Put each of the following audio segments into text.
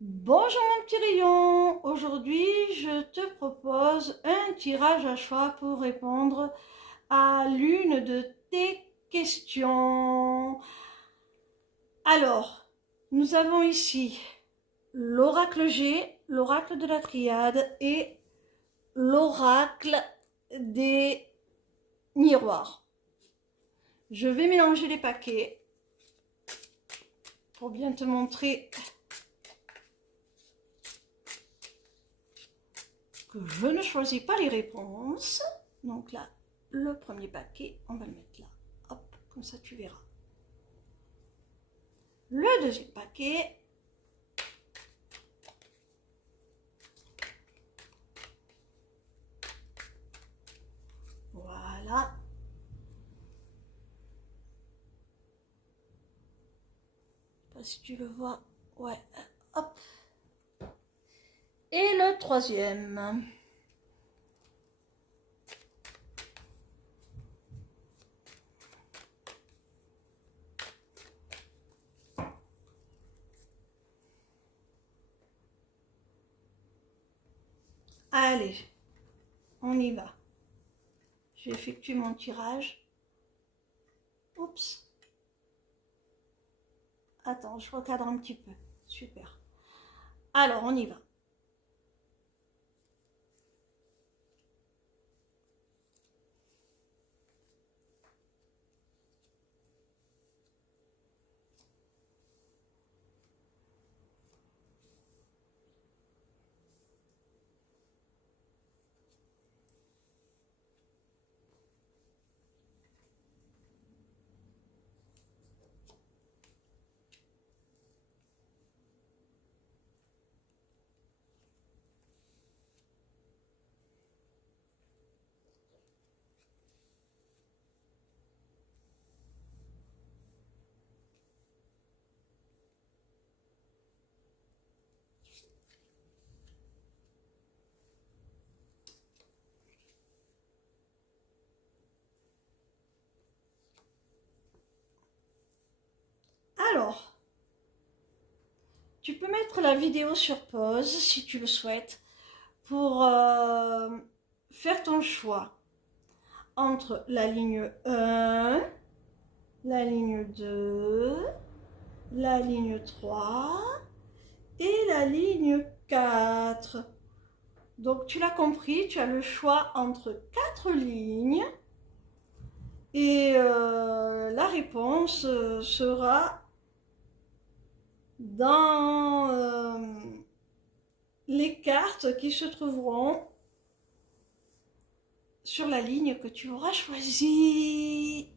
Bonjour mon petit rayon, aujourd'hui je te propose un tirage à choix pour répondre à l'une de tes questions. Alors, nous avons ici l'oracle G, l'oracle de la triade et l'oracle des miroirs. Je vais mélanger les paquets pour bien te montrer que je ne choisis pas les réponses. Donc là, le premier paquet, on va le mettre là. Hop, comme ça tu verras. Le deuxième paquet. Voilà. Je sais pas si tu le vois. Ouais, hop. Et le troisième. Allez, on y va. J'ai effectué mon tirage. Oups. Attends, je recadre un petit peu. Super. Alors, on y va. Alors, tu peux mettre la vidéo sur pause si tu le souhaites pour faire ton choix entre la ligne 1, la ligne 2, la ligne 3 et la ligne 4. Donc tu l'as compris, tu as le choix entre 4 lignes et la réponse sera dans les cartes qui se trouveront sur la ligne que tu auras choisie.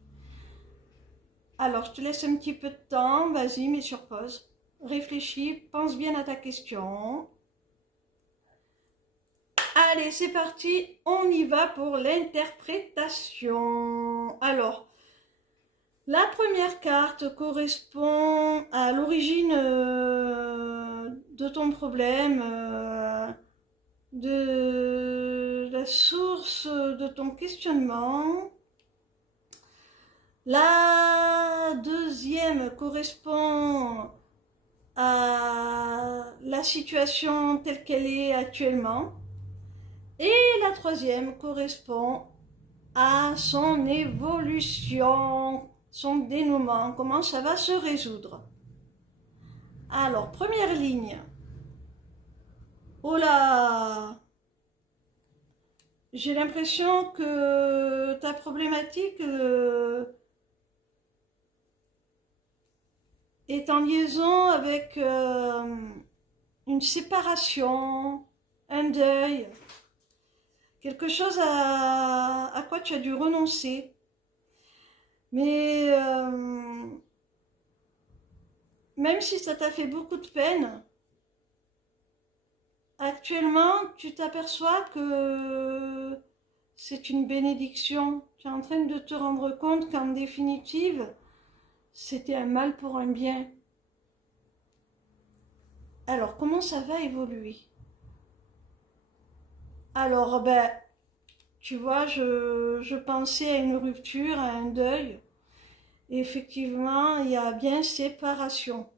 Alors, je te laisse un petit peu de temps. Vas-y, mets sur pause. Réfléchis, pense bien à ta question. Allez, c'est parti. On y va pour l'interprétation. Alors, la première carte correspond à l'origine de ton problème, de la source de ton questionnement. La deuxième correspond à la situation telle qu'elle est actuellement. Et la troisième correspond à son évolution, son dénouement, comment ça va se résoudre. Alors, première ligne. Oh là! J'ai l'impression que ta problématique est en liaison avec une séparation, un deuil, quelque chose à quoi tu as dû renoncer. Mais même si ça t'a fait beaucoup de peine, actuellement tu t'aperçois que c'est une bénédiction. Tu es en train de te rendre compte qu'en définitive, c'était un mal pour un bien. Alors, comment ça va évoluer? Alors, ben, tu vois, je pensais à une rupture, à un deuil. Et effectivement, il y a bien séparation.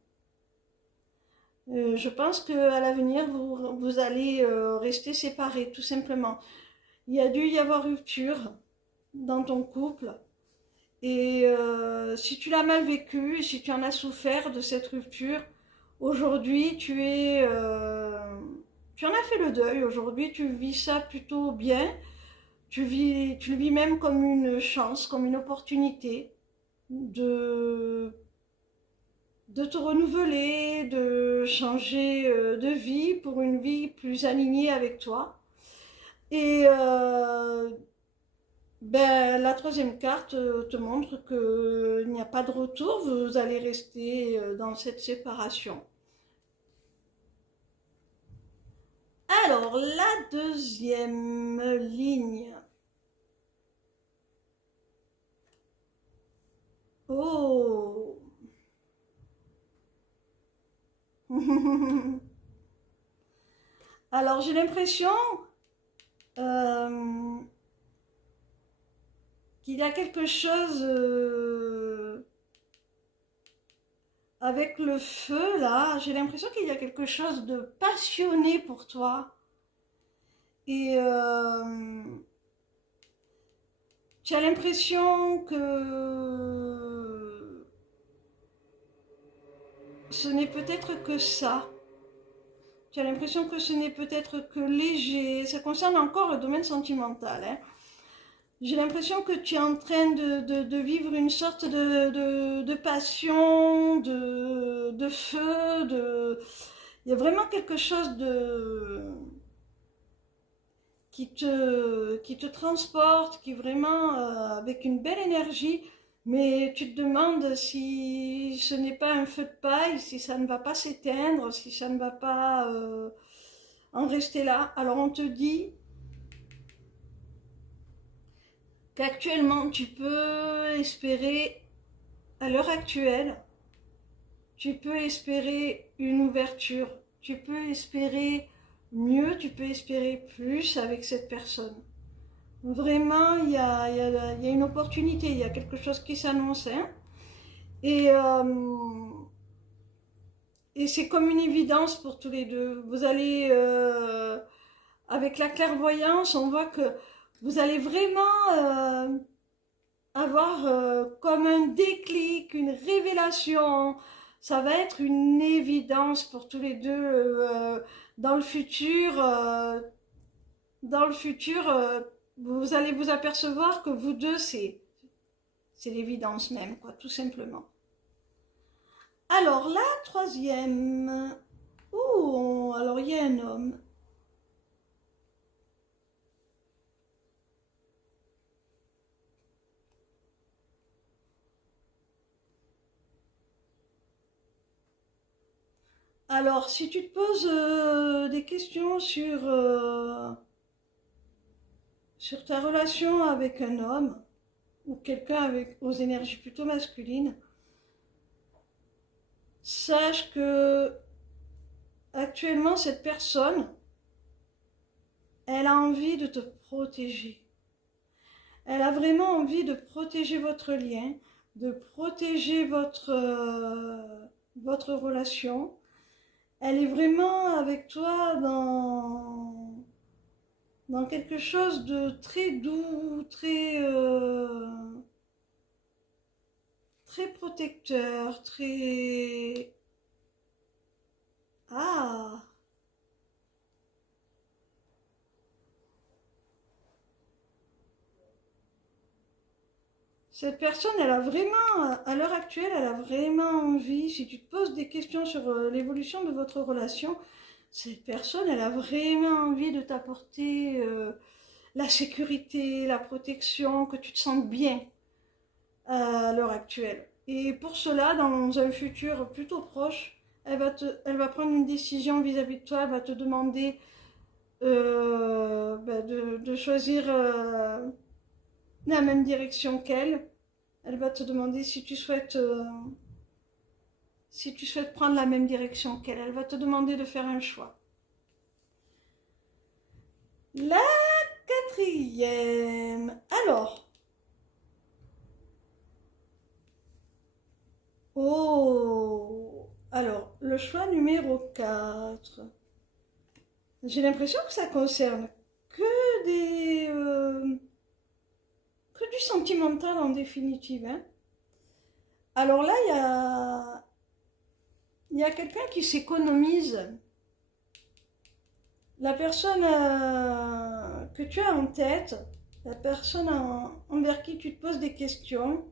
Je pense qu'à l'avenir, vous allez rester séparés, tout simplement. Il y a dû y avoir rupture dans ton couple. Et si tu l'as mal vécu, si tu en as souffert de cette rupture, aujourd'hui tu en as fait le deuil. Aujourd'hui, tu vis ça plutôt bien. Tu le vis même comme une chance, comme une opportunité de, de te renouveler, de changer de vie pour une vie plus alignée avec toi. Et ben, la troisième carte te montre qu'il n'y a pas de retour, vous allez rester dans cette séparation. Alors, la deuxième ligne. Oh. Alors, j'ai l'impression euh, qu'il y a quelque chose avec le feu, là. J'ai l'impression qu'il y a quelque chose de passionné pour toi. Et tu as l'impression que ce n'est peut-être que ça. Tu as l'impression que ce n'est peut-être que léger. Ça concerne encore le domaine sentimental, hein. J'ai l'impression que tu es en train de vivre une sorte de passion, de feu, il y a vraiment quelque chose qui te transporte, qui est vraiment avec une belle énergie, mais tu te demandes si ce n'est pas un feu de paille, si ça ne va pas s'éteindre, si ça ne va pas en rester là. Alors on te dit qu'actuellement tu peux espérer, à l'heure actuelle, tu peux espérer une ouverture, tu peux espérer mieux, tu peux espérer plus avec cette personne. Vraiment, il y a une opportunité, il y a quelque chose qui s'annonce, hein. Et, et c'est comme une évidence pour tous les deux. Vous allez, avec la clairvoyance, on voit que vous allez vraiment avoir comme un déclic, une révélation. Ça va être une évidence pour tous les deux dans le futur. Dans le futur, vous allez vous apercevoir que vous deux, c'est l'évidence même, quoi, tout simplement. Alors, la troisième. Oh, alors il y a un homme. Alors, si tu te poses des questions sur ta relation avec un homme ou quelqu'un avec aux énergies plutôt masculines, sache que actuellement cette personne, elle a envie de te protéger. Elle a vraiment envie de protéger votre lien, de protéger votre relation. Elle est vraiment avec toi dans quelque chose de très doux, très protecteur, très... Ah, cette personne, elle a vraiment, à l'heure actuelle, elle a vraiment envie, si tu te poses des questions sur l'évolution de votre relation, cette personne, elle a vraiment envie de t'apporter la sécurité, la protection, que tu te sentes bien à l'heure actuelle. Et pour cela, dans un futur plutôt proche, elle va prendre une décision vis-à-vis de toi, elle va te demander de choisir la même direction qu'elle. Elle va te demander si tu souhaites prendre la même direction qu'elle. Elle va te demander de faire un choix. La quatrième. Alors, Alors, le choix numéro 4. J'ai l'impression que ça concerne que que du sentimental en définitive, hein. Alors là, il y a quelqu'un qui s'économise. La personne que tu as en tête, la personne envers qui tu te poses des questions,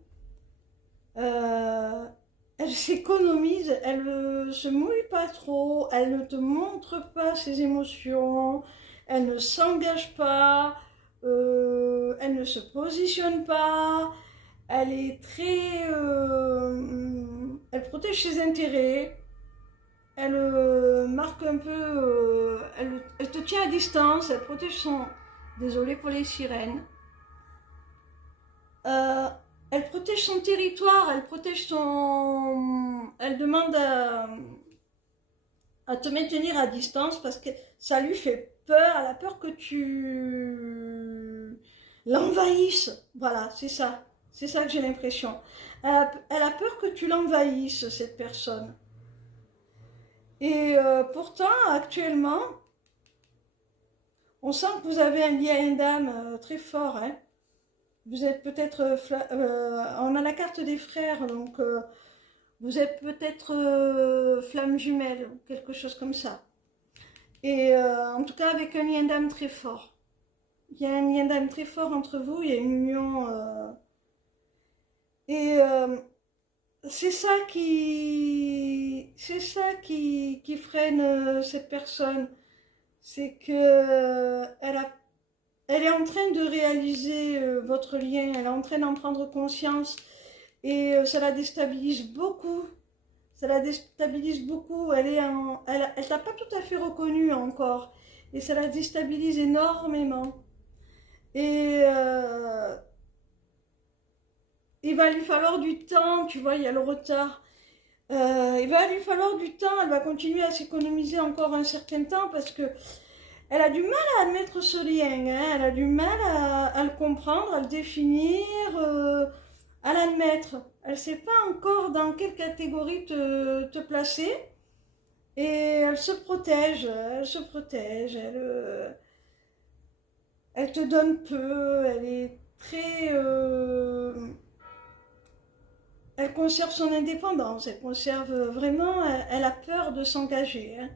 elle s'économise, elle ne se mouille pas trop, elle ne te montre pas ses émotions, elle ne s'engage pas, elle ne se positionne pas, elle est très... elle protège ses intérêts, elle marque un peu... elle te tient à distance, elle protège son... Désolée pour les sirènes. Elle protège son territoire, elle protège son... Elle demande à te maintenir à distance parce que ça lui fait peur, elle a peur que tu l'envahisses. Voilà, c'est ça. C'est ça que j'ai l'impression. Elle a peur que tu l'envahisses, cette personne. Et pourtant, actuellement, on sent que vous avez un lien d'âme très fort, hein. Vous êtes peut-être... on a la carte des frères, donc vous êtes peut-être flamme jumelle, ou quelque chose comme ça. Et en tout cas, avec un lien d'âme très fort. Il y a un lien d'âme très fort entre vous, il y a une union... et c'est ça qui freine cette personne. C'est que elle est en train de réaliser votre lien, elle est en train d'en prendre conscience et ça la déstabilise beaucoup. Ça la déstabilise beaucoup. Elle t'a pas tout à fait reconnu encore et ça la déstabilise énormément. Et il va lui falloir du temps, tu vois, il y a le retard. Il va lui falloir du temps, elle va continuer à s'économiser encore un certain temps parce que elle a du mal à admettre ce lien, hein. Elle a du mal à le comprendre, à le définir, à l'admettre. Elle ne sait pas encore dans quelle catégorie te placer et elle se protège, elle te donne peu, elle est très... elle conserve son indépendance, elle conserve vraiment, elle a peur de s'engager, hein.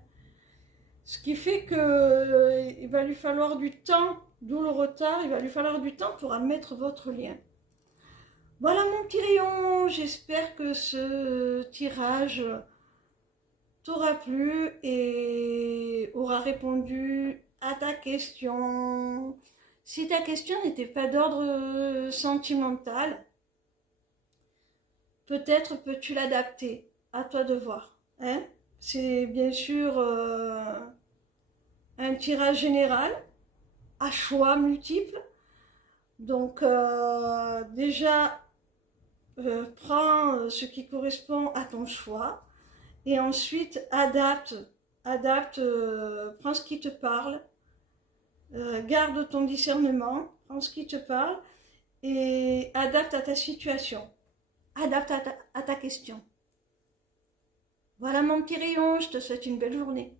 Ce qui fait que il va lui falloir du temps, d'où le retard, il va lui falloir du temps pour admettre votre lien. Voilà mon petit rayon, j'espère que ce tirage t'aura plu et aura répondu à ta question. Si ta question n'était pas d'ordre sentimental, peut-être peux-tu l'adapter, à toi de voir, hein. C'est bien sûr un tirage général à choix multiples. Donc déjà, prends ce qui correspond à ton choix et ensuite adapte, prends ce qui te parle, garde ton discernement, prends ce qui te parle et adapte à ta situation, adapte à ta question. Voilà mon petit rayon, je te souhaite une belle journée.